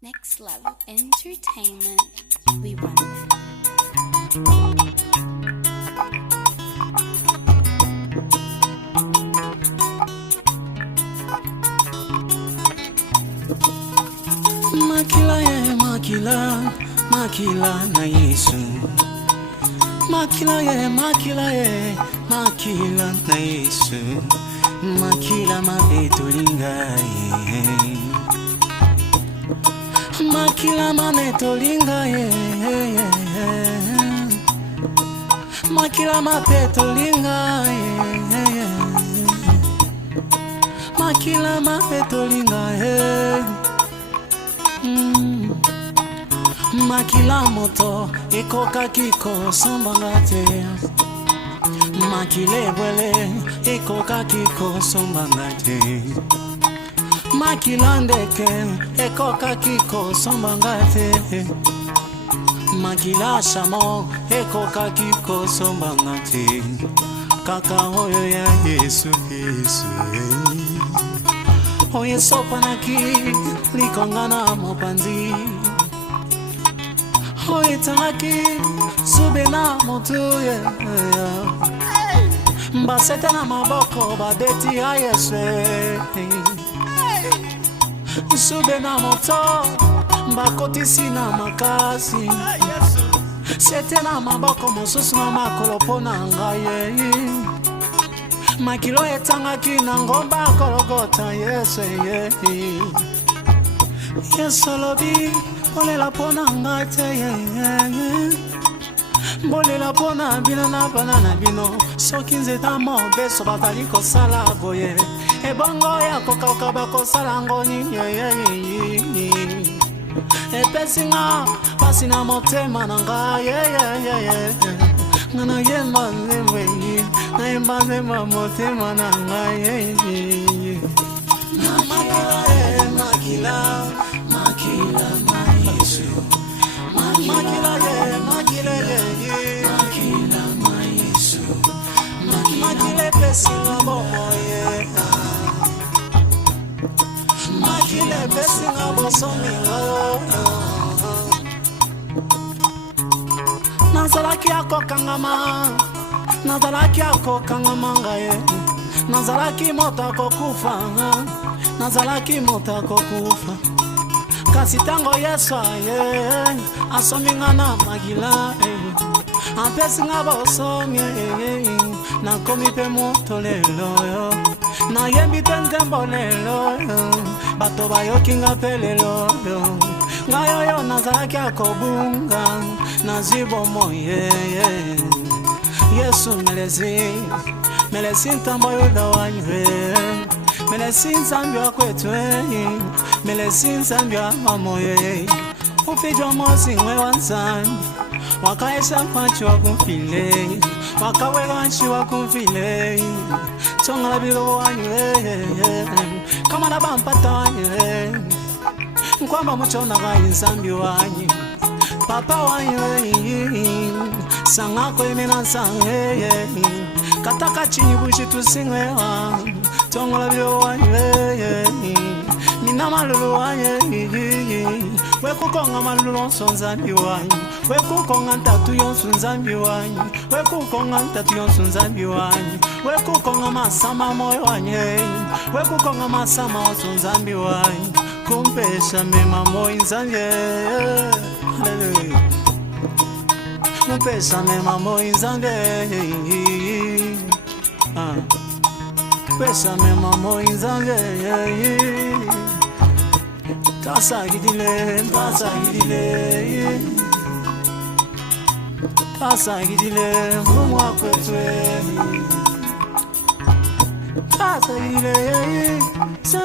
Next Level Entertainment. We run it. Makila ye makila, makila na Yesu. Makila ye makila na Yesu. Makila mabetolinga ye. Makila mabetolinga ye. Makila mabetolinga ye. Makila mabetolinga ye. Makila moto ekoka kiko sombanga te. Makile bwele ekoka kiko sombanga te. Makila ndeke ekoka kiko sombanga te. Makila shamo ekoka kiko sombanga te. Kaka hoyo ya Yesu Yesu. Oye sopanaki likongana mopanzi. Oye tanaki subena motuye. Mbasete na maboko badeti ya Yesu. Subena moto mbakotisi na makasi. Sete na maboko mosusu na makolopo na ngaye. Makilo etangaki na ngomba kologota Yesu ye. Yesu lobi bolela pona ngate ye. Bolela pona bino na banana bino. Soki nzeta mo beso batali kosala boye. Ebongo ya kokauka bakosala ngoni ye. Epesinga pasi na motema na ngaye. Ngana yemba nzemwe na yemba nzemba motema na ngaye. Makila na Yesu. Makila na Yesu. Makile pesi na bomo ye. Makile pesi na bosomi Nazalaki ako kangama, nazalaki ako kangama ngaye. Nazalaki moto ako kufa, nazalaki moto ako kufa. Kasi tango Yesu aye, asomi nga na magila. Ampesi nga bosomi, nakomi pe moto lelo. Na yembi tentembo lelo, bato bayoki nga pe lelo. Ngayo yo nazalaki ako bunga, nazibo moye. Yesu melezi ntambo yuda wanywe. Melezi nzambi wa kwetwe, melezi nzambi wa mamoye. Ufijwa mozi mwe wanzambi, wakaesa mfanchi wa kumfile. Wakawela wanchi wa kumfile, tonga la bilo wanywe. Kama na bampata wanywe, nkwamba mchona gai nzambi wanyi. Papa wanyi sanga kweme na sange. Kataka chini bushi tusingwewa, tongola bio wanyi. Nina malulu wanyi. Wekukonga malulu nzambi wanyi. Wekukonga ntatu yonsu nzambi wanyi. Wekukonga ntatu yonsu nzambi wanyi. Wekukonga masama moyo wanyi. Wekukonga masama osu nzambi wanyi. Kumpesha mema moyo nzambi. Hallelujah. Kumpesha mema moyo nzambi. Pesa mema moyo nzambi. Tasagidile. Tasagidile mwa kwetwe. Tasagidile. Sa